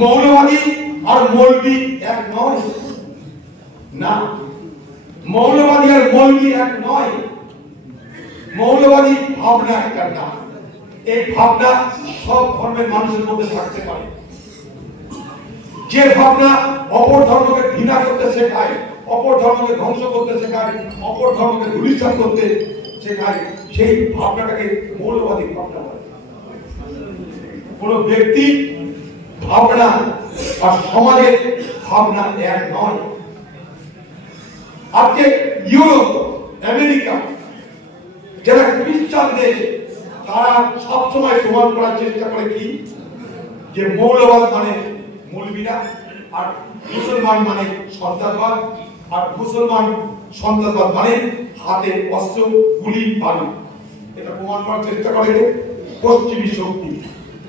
মৌলবাদী আর মৌলবি এক নয় না, মৌলবাদী আর মৌলবি এক নয়। মৌলবাদী ভাবনা একটা না, এই ভাবনা সব ধর্মের মানুষের মধ্যে থাকতে পারে। যে ভাবনা অপর ধর্মকে ঘৃণা করতে শেখায়, অপর ধর্মকে ধ্বংস করতে শেখায়, অপর ধর্মকে ধূলিসাৎ করতে শেখায়, সেই ভাবনাটাকে মৌলবাদী ভাবনা বলে। কোন ব্যক্তি ভাবনা আর সমাজের ভাবনা এক নয়। আজকে ইউরোপ, আমেরিকা যারা খ্রিস্টান দেশ, তারা সবসময় প্রমাণ করার চেষ্টা করে কি, যে মৌলবাদ মানে মৌলবীরা, আর মুসলমান মানে সন্ত্রাসবাদ, আর মুসলমান সন্ত্রাসবাদ মানে হাতে অস্ত্র, গুলি, বালু। এটা প্রমাণ করার চেষ্টা করে পশ্চিমী শক্তি,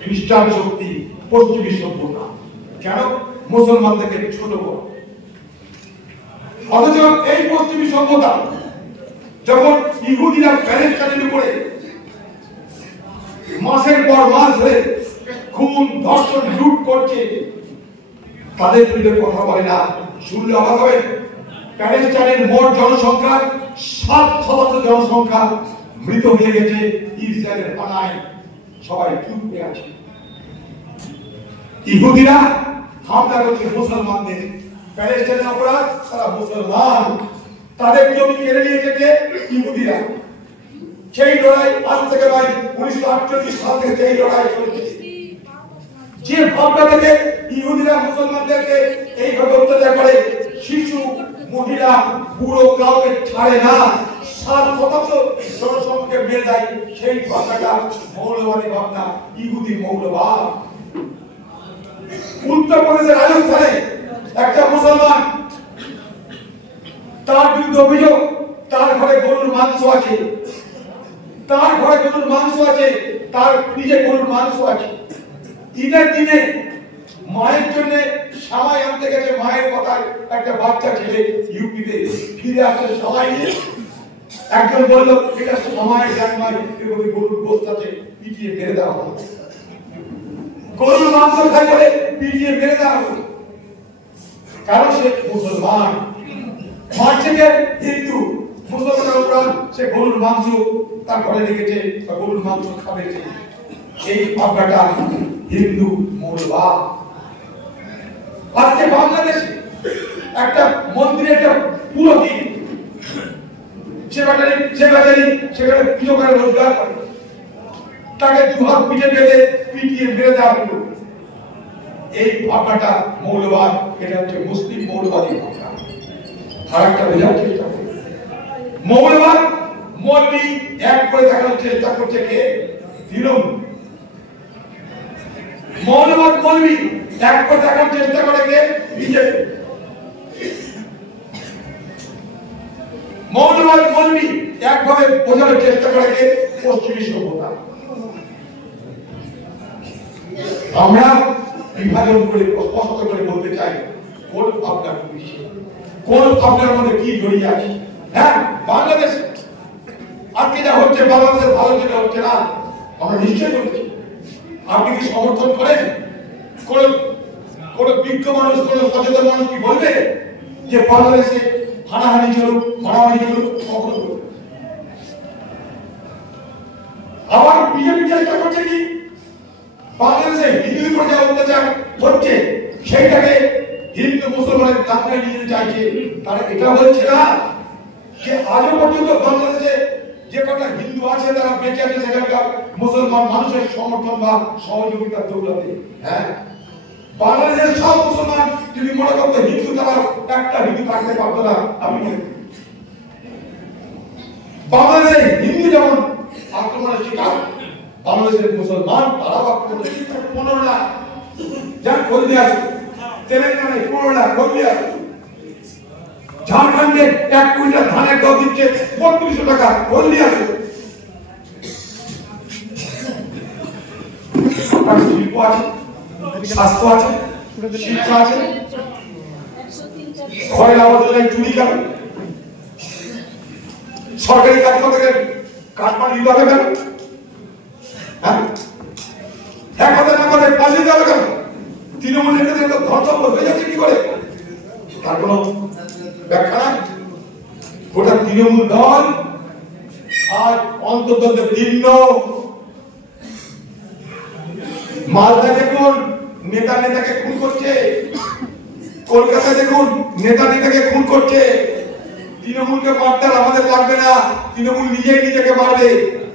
খ্রিস্টান শক্তি, পশ্চিমী সভ্যতা। কেন? মুসলমানদেরকে ছোট বড়। অথচ এই পশ্চিমী সভ্যতা যখন ইহুদিরা প্যালেস্টাইনের উপরে মাসের পর মাস ধরে খুন, ধর্ষণ, লুট করছে, তাদের বিরুদ্ধে কথা বলে না। শুনলে অবাক হবে, প্যালেস্টাইনের মোট জনসংখ্যা 7% জনসংখ্যা মৃত হয়ে গেছে ইসরায়েলের হানায়, সবাই চুপ হয়ে আছে। ইহুদিরা হামলা করছে মুসলমানদের, প্যালেস্টাইনের অপরাধ, তারা মুসলমান, তাদের জমি কেড়ে নিয়েছে কে? ইহুদিরা। সেই লড়াই আজ থেকে নয়, 1948 সাল থেকে সেই লড়াই চলছে। যে ভাবনা থেকে ইহুদিরা মুসলমানদেরকে এইভাবে অত্যাচার করে, শিশু, মহিলা, বুড়ো কাউকে ছাড়ে না, 7% জনসংখ্যাকে মেরে দেয়, সেই ভাবনাটা মৌলবাদী ভাবনা, ইহুদি মৌলবাদ। উত্তরপ্রদেশের রাজস্থানে একটা মুসলমান, তার বিরুদ্ধে অভিযোগ তার ঘরে গরুর মাংস আছে, তার ঘরে গরুর মাংস আছে, তার ফ্রিজে গরুর মাংস আছে। ঈদের দিনে মায়ের জন্য সামাই আনতে গেছে, মায়ের কথায় একটা বাচ্চা ছেলে ইউপিতে ফিরে আসে সামাই নিয়ে। একজন বলল এটা সময় জানমাই, গরুর গোশত আছে, পিটিয়ে মেরে দেওয়া হলো। গরুর মাংস খাই বলে পিটিয়ে মেরে দেওয়া হলো, কারণ সে মুসলমান। মার্চেকে হিন্দু, মুসলমানের উপর সে গরুর মাংস তার ঘরে রেখেছে, গরুর মাংস খাবে। এই ভাবনাটা হিন্দু মৌলবাদ। আজকে বাংলাদেশে একটা মন্দিরে একটা পুরোহিত সেখানে পুজো করে রোজগার করে, তাকে দুহাত পিঠে বেঁধে পিটিয়ে মেরে দেওয়া হলো। এই ভাবনাটা মৌলবাদ, এটা হচ্ছে মুসলিম মৌলবাদী ভাবনা। ফারাকটা বোঝার চেষ্টা করুন। মৌলবাদ মৌলবি এক করে দেখানোর চেষ্টা করছে কে? তৃণমূল। মৌলবাদ মৌলবি এক করে দেখানোর চেষ্টা করে কে? বিজেপি। মৌলবাদ মৌলবি একভাবে বোঝানোর চেষ্টা করে কে? পশ্চিমী সভ্যতা। আমরা বিভাজন করে স্পষ্ট করে বলতে চাই কোন ভাবনার বিষয়, কোন ভাবনার মধ্যে কি জড়িয়ে আছে। হ্যাঁ, বাংলাদেশ আজকে যা হচ্ছে, বাংলাদেশের ভালো যেটা হচ্ছে না, আমরা নিশ্চয় বলেছি। আপনি কি সমর্থন করেন? কোন বিজ্ঞ মানুষ, কোন সচেতন মানুষ কি বলবে যে বাংলাদেশে হানাহানি চলুক, মারামারি চলুক? কখনো বলবে। আবার বিজেপি চেষ্টা করছে কি, বাংলাদেশে হিন্দুদের উপর যা অত্যাচার হচ্ছে সেইটাকে হিন্দু মুসলমানের দাঙ্গায় নিয়ে যেতে চাইছে। তারা এটা বলছে না যে আজও পর্যন্ত বাংলাদেশে যে কটা হিন্দু আছে তারা বেঁচে আছে সেখানকার মুসলমান মানুষের সমর্থন বা সহযোগিতার দৌলতে। হ্যাঁ, বাংলাদেশের সব মুসলমান যদি মনে করতো হিন্দু, তারা একটা হিন্দু থাকতে পারতো না। আমি বাংলাদেশে হিন্দু যেমন আক্রমণের শিকার, বাংলাদেশের মুসলমান তারাও আক্রমণের শিকার। 15 লাখ যা খোঁজে আছে, তেলেঙ্গানায় 15 লাখ খোঁজে আছে, ঝাড়খণ্ডে 1 কুইন্টাল ধানের দাম দিচ্ছে 3200 টাকা খোঁজে আছে। শিল্প আছে, স্বাস্থ্য আছে, শিক্ষা আছে, খয়লা বদলায় চুরি কেন? সরকারি কাজ করতে কাঠমান্ডু দিতে হবে কেন? হ্যাঁ, এক কথা না করে 5 দিতে হবে কেন? তৃণমূল নেতাদের তো ধর্ষণ হয়ে যাচ্ছে কি করে, তার কোনো ব্যাখ্যা নাই। গোটা তৃণমূল দল আর অন্তত ভিন্ন। মালদা দেখুন নেতা নেতাকে খুন করছে, কলকাতা দেখুন নেতা নেতাকে খুন করছে। তৃণমূলকে মারতে আমাদের লাগবে না, তৃণমূল নিজেই নিজেকে মারবে।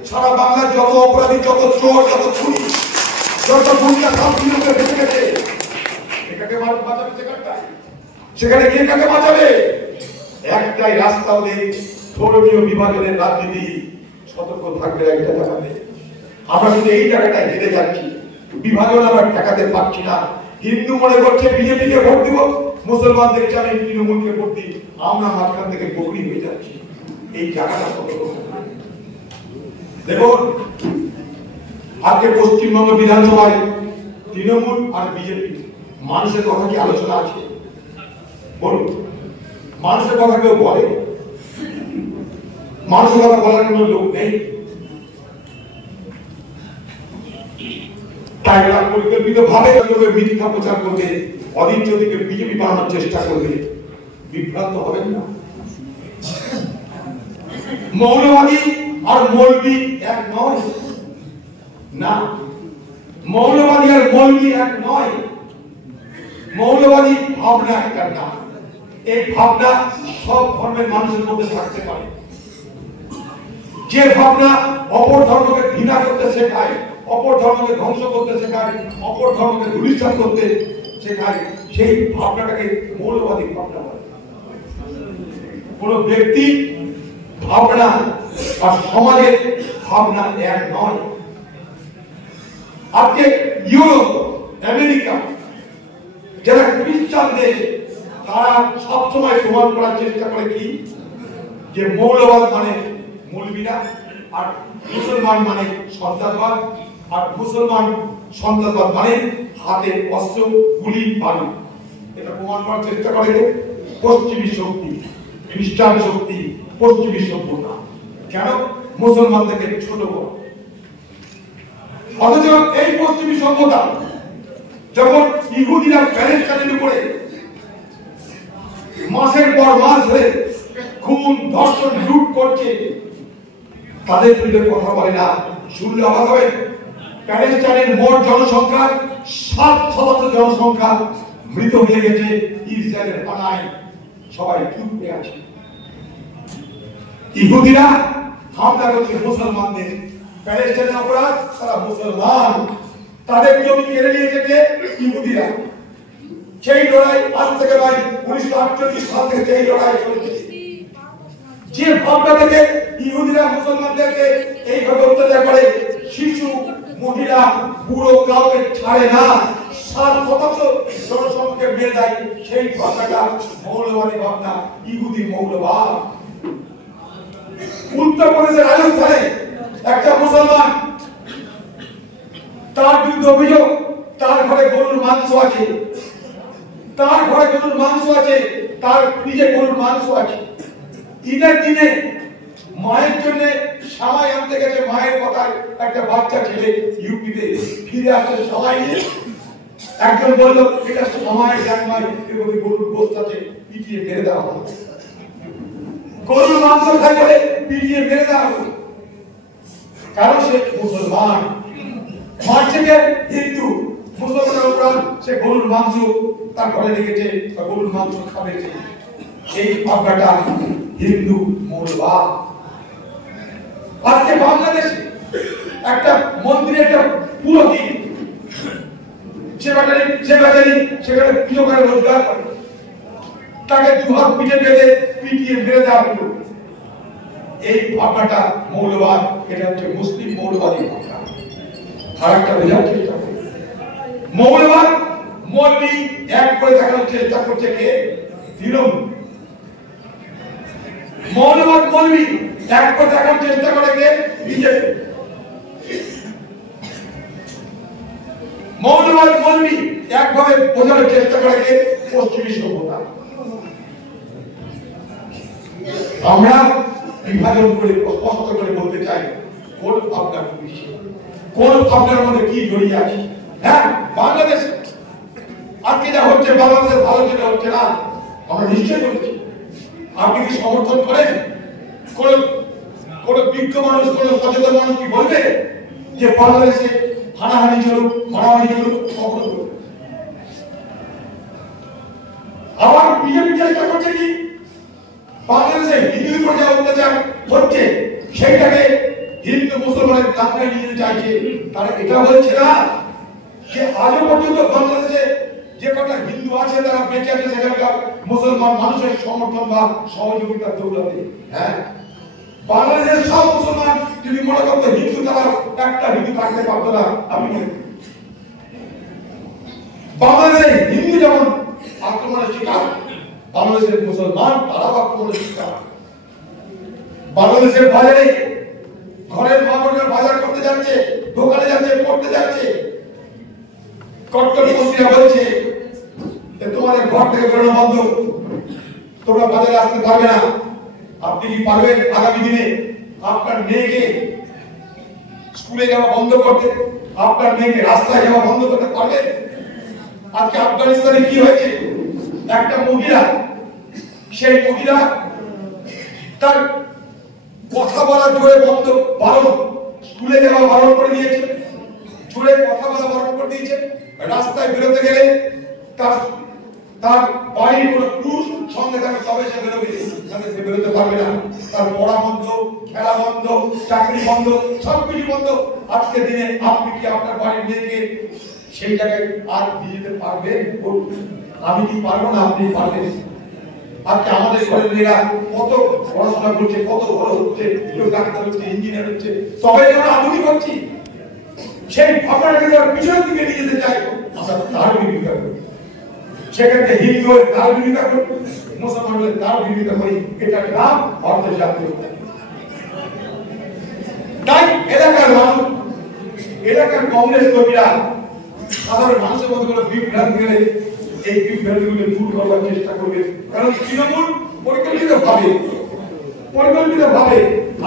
সারা বাংলার যত অপরাধী, যত চোর, যত খুনি, যত গুন্ডা সব তৃণমূলকে বেঁচে গেছে। এটাকে বাঁচাবে সেখানে কে কাকে বাঁচাবে? একটাই রাস্তা ওদের, ধর্মীয় বিভাজনের রাজনীতি। সতর্ক থাকবে একটা জায়গাতে। আমরা শুধু এই জায়গাটায় হেঁটে যাচ্ছি, বিভাজন আমরা ঠেকাতে পারছি না। হিন্দু মনে করছে বিজেপিকে ভোট দিব, মুসলমান দেখছে আমি তৃণমূলকে ভোট দিই, আমরা মাঝখান থেকে বকরি হয়ে যাচ্ছি। এই জায়গাটা সতর্ক দেখুন। আজকে পশ্চিমবঙ্গ বিধানসভায় তৃণমূল আর বিজেপি মানুষের কথা কি আলোচনা আছে? বলুন, মানুষের কথা কেউ বলে? মানুষের কথা বলার কোনো লোক নেই। তাই ওরা পরিকল্পিত ভাবে মিথ্যা প্রচার করবে, অধীর জ্যোতিকে বিজেপি বানানোর চেষ্টা করবে। বিভ্রান্ত হবেন না। মৌলবাদী আর মৌলবি এক নয় না, মৌলবাদী আর মৌলবি এক নয়। মৌলবাদী ভাবনা একটা নাম। এই ভাবনা সব ধর্মের মানুষের মধ্যে থাকতে পারে। যে ভাবনা অপর ধর্মকে ঘৃণা করতে শেখায়, অপর ধর্মকে ধ্বংস করতে শেখায়, অপর ধর্মকে ধূলিসাৎ করতে শেখায়, সেই ভাবনাটাকে মৌলবাদী ভাবনা বলে। কোন ব্যক্তি ভাবনা আর সমাজের ভাবনা এক নয়। আজকে ইউরোপ, আমেরিকা যারা খ্রিস্টান দেশ, তারা সবসময় প্রমাণ করার চেষ্টা করে কি, যে মৌলবাদ মানে মৌলবীরা, আর মুসলমান মানে সন্ত্রাসবাদ, আর মুসলমান সন্ত্রাসবাদ মানে হাতে অস্ত্র, গুলি, বালু। এটা প্রমাণ করার চেষ্টা করে পশ্চিমী শক্তি, খ্রিস্টান শক্তি, পশ্চিমী সভ্যতা। কেন? মুসলমানদেরকে ছোট বড়। অথচ এই পশ্চিমী সভ্যতা যখন ইহুদিরা প্যালেস্টাইনের উপরে মাসের পর মাস ধরে খুন, ধর্ষণ, লুট করছে, তাদের বিরুদ্ধে কথা বলে না। শুনলে অবাক হবে, প্যালেস্টাইনের মোট জনসংখ্যার 7% জনসংখ্যা মৃত হয়ে গেছে ইসরায়েলের হানায়। সবাই চুপ হয়ে আছে। ইহুদিরা হামলা করছে মুসলমানদের, প্যালেস্টাইনের অপরাধ তারা মুসলমান, তাদের জমি কেড়ে নিয়েছে কে? ইহুদিরা। সেই লড়াই আজ থেকে নয়, 1948 সাল থেকে সেই লড়াই চলছে। যে ভাবনা থেকে ইহুদিরা মুসলমানদেরকে এইভাবে অত্যাচার করে, শিশু, মহিলা, বুড়ো কাউকে ছাড়ে না, 7% জনসংখ্যাকে মেরে দেয়, সেই ভাবনাটা মৌলবাদী ভাবনা, ইহুদি মৌলবাদ। উত্তরপ্রদেশের রাজস্থানে একটা মুসলমান, তার বিরুদ্ধে অভিযোগ তার ঘরে গরুর মাংস আছে, তার ঘরে গরুর মাংস আছে, তার নিজে গরুর মাংস আছে। ঈদের দিনে মায়ের জন্য সামাই আনতে গেছে, মায়ের কথায় একটা বাচ্চা ছেলে ইউপিতে ফিরে আসে সামাই নিয়ে। একজন বলল এটা সময়ের জ্ঞান নয়, গরুর গোস্ত আছে, পিটিয়ে মেরে দেওয়া হলো। গরুর মাংস খাই বলে পিটিয়ে মেরে দেওয়া হলো, কারণ সে মুসলমান। মারছে কে? হিন্দু। মুসলমানের উপর সে গরুর মাংস তার ঘরে রেখেছে, গরুর মাংস খাবে। এই ভাবনাটা হিন্দু মৌলবাদ। আজকে বাংলাদেশে একটা মন্দিরে একটা পুরোহিত সেখানে পুজো করে রোজগার করে, তাকে দুহাত পিঠে বেঁধে পিটিয়ে মেরে দেওয়া হলো। এই ভাবনাটা মৌলবাদ। এটা হচ্ছে মুসলিম মৌলবাদী ভাবনা। আর একটা বোঝার চেষ্টা করে, মৌলবাদ মৌলবি এক করে দেখানোর চেষ্টা করছে কে? তৃণমূল। মৌলবাদ মৌলবি এক করে দেখানোর চেষ্টা করে কে? বিজেপি। মৌলবাদ মৌলবি একভাবে বোঝানোর চেষ্টা করে কে? পশ্চিমী সভ্যতা। আমরা বিভাজন করে স্পষ্ট করে বলতে চাই, কোন ভাবনা বেশি, কোন ভাবনার মধ্যে কি জড়িয়ে আছে। হ্যাঁ, বাংলাদেশে আজকে যা হচ্ছে বাংলাদেশের ভালো যেটা হচ্ছে না, আমরা নিশ্চয়ই বলেছি। আপনি কি সমর্থন করেন? কোন বিজ্ঞ মানুষ, কোন সচেতন মানুষ কি বলবে যে বাংলাদেশে হানাহানি চলুক, মারামারি চলুক? কখনো বলবে। আবার বিজেপি চেষ্টা করছে কি বাংলাদেশে হিন্দুদের উপর যা অত্যাচার হচ্ছে সেইটাকে হিন্দু মুসলমানের দাঙ্গায় নিয়ে যেতে চাইছে। তারা এটা বলছে না যে আজও পর্যন্ত বাংলাদেশে যে কটা হিন্দু আছে তারা বেঁচে আছে সেখানকার মুসলমান মানুষের সমর্থন বা সহযোগিতার দৌলতে। হ্যাঁ, বাংলাদেশের সব মুসলমান যদি মনে করতো হিন্দু, তারা একটা হিন্দু থাকতে পারতো না। আপনি বাংলাদেশের হিন্দু যেমন আক্রমণের শিকার, বাংলাদেশের মুসলমান তারাও আক্রমণের শিকার। বাংলাদেশের বাজারে ঘরের মানুষের বাজার করতে যাচ্ছে, দোকানে যাচ্ছে, পড়তে যাচ্ছে, কট্টরপন্থীরা বলছে তোমাদের ঘর থেকে বেরোনো বন্ধ, তোমরা বাজারে আসতে পারবে না। আপনি কি পারবেন আগামী দিনে আপনার মেয়েকে স্কুলে যাওয়া বন্ধ করতে, আপনার মেয়েকে রাস্তায় যাওয়া বন্ধ করতে পারবেন? আজকে আফগানিস্তানে কি হয়েছে, একটা মহিলা, সেই মহিলা তার কথা বলা জোরে বন্ধ, বারণ, স্কুলে যাওয়া বারণ করে দিয়েছে, জোরে কথা বলা বারণ করে দিয়েছে। রাস্তায় বেরোতে গেলে তার বাড়ির কোনো পুরুষ সঙ্গে থাকে তবে সে বেরোবে, তাহলে সে বেরোতে পারবে না। তার পড়া বন্ধ, খেলা বন্ধ, চাকরি বন্ধ, সবকিছু বন্ধ। আজকে দিনে আপনি কি আপনার বাড়ির মেয়েকে সেই জায়গায় আর দিয়ে যেতে পারবেন? আমি কি পারবো না? আপনি পারবেন। আজকে আমাদের ঘরের মেয়েরা কত পড়াশোনা করছে, কত বড় হচ্ছে, কেউ ডাক্তার হচ্ছে, ইঞ্জিনিয়ার হচ্ছে, তবে আমরা আধুনিক হচ্ছি। সেই ভাবনাটাকে যারা পিছনের দিকে নিয়ে যেতে চাই, আমরা তার বিরোধিতা করি। সেক্ষেত্রে হিন্দু হলে তার বিরোধিতা করি, মুসলমান হলে তার বিরোধিতা করি। এটা নাম অর্থশাস্ত্র। তাই এলাকার মানুষ, এলাকার কংগ্রেস কর্মীরা সাধারণ মানুষের মধ্যে কোনো বিভ্রান্তি গেলে এই বিভ্রান্তিগুলো দূর করার চেষ্টা করবে। কারণ তৃণমূল পরিকল্পিতভাবে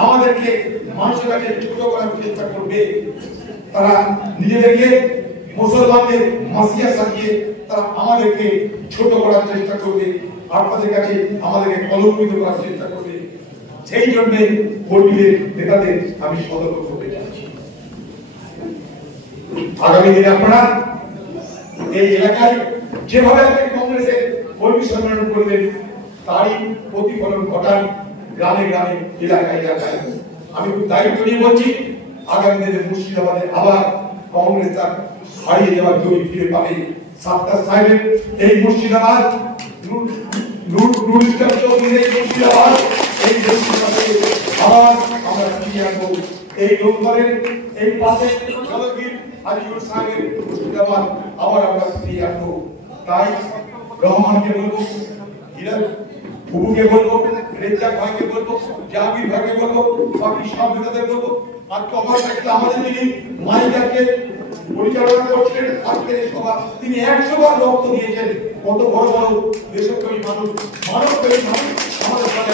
আমাদেরকে মানুষের কাছে ছোট করার চেষ্টা করবে। তারা নিজেদেরকে মুসলমানদের মাসিয়া সাজিয়ে তারা আমাদেরকে ছোট করার চেষ্টা করবে, আপনাদের কাছে আমাদেরকে কলঙ্কিত করার চেষ্টা করবে। সেই জন্য কর্মীদের, নেতাদের আমি সতর্ক করতে চাচ্ছি। আগামী দিনে আপনারা এই এলাকায় যেভাবে আপনি কংগ্রেসের কর্মী সম্মেলন করবেন তারই প্রতিফলন ঘটান গ্রামে গ্রামে, এলাকায় এলাকায়। আমি খুব দায়িত্ব নিয়ে বলছি, আগামী দিনে মুর্শিদাবাদে আবার কংগ্রেস তার হারিয়ে যাওয়ার জমি ফিরে পাবে। সাত্তার সাহেবের এই মুর্শিদাবাদ, নুরুল ইসলাম চৌধুরীর এই মুর্শিদাবাদ, এই আবার আমরা ফিরিয়ে আনবো। এই লোকদলের এই পাশে জলগীর আজিজুল সাহেবের মুর্শিদাবাদ আবার আমরা ফিরিয়ে আনবো। তাই রহমানকে বলবো, বুবুকে বলবো, রেজ্জাক ভাইকে বলবো, জাহাঙ্গীর ভাইকে বলবো, বাকি সব নেতাদের বলবো, আজকে আমাদের যিনি মাইকাকে পরিচালনা করছিলেন আজকের এই সভা, তিনি 100 বার রক্ত দিয়েছেন। কত বড় বড় দেশপ্রেমী মানুষ, মানবপ্রেমী মানুষ আমাদের সাথে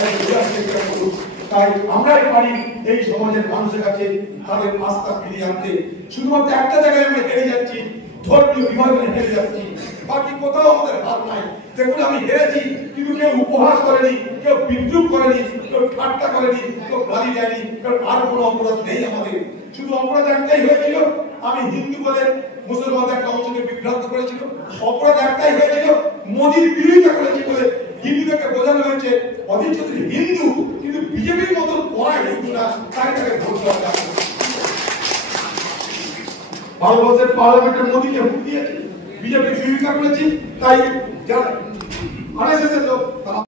চেষ্টা করুন। তাই আমরাই পারি এই সমাজের মানুষের কাছে তাদের আস্থা ফিরিয়ে আনতে। শুধুমাত্র একটা জায়গায় আমরা হেরে যাচ্ছি, ধর্মীয় বিভাগে হেরে যাচ্ছি, বাকি কোথাও আমাদের হার নাই। দেখুন, আমি হেরেছি কিন্তু কেউ উপহাস করেনি, কেউ বিদ্রুপ করেনি, কেউ ঠাট্টা করেনি, কেউ গালি দেয়নি, কারণ আর কোনো অপরাধ নেই আমাদের। শুধু অপরাধ একটাই হয়েছিল, আমি হিন্দু বলে মুসলমান একটা অংশকে বিভ্রান্ত করেছিল। অপরাধ একটাই হয়েছিল, মোদির বিরোধিতা করেছি বলে হিন্দুদেরকে বোঝানো হয়েছে অধীর চৌধুরী হিন্দু, কিন্তু বিজেপির মতন পড়া হিন্দু না, তাই তাকে ভোট দেওয়া যাবে। ভারতবর্ষের পার্লামেন্টের মোদিকে ভোট দিয়েছে, বিজেপির বিরোধিতা করেছি, তাই যারা আরএসএস এর লোক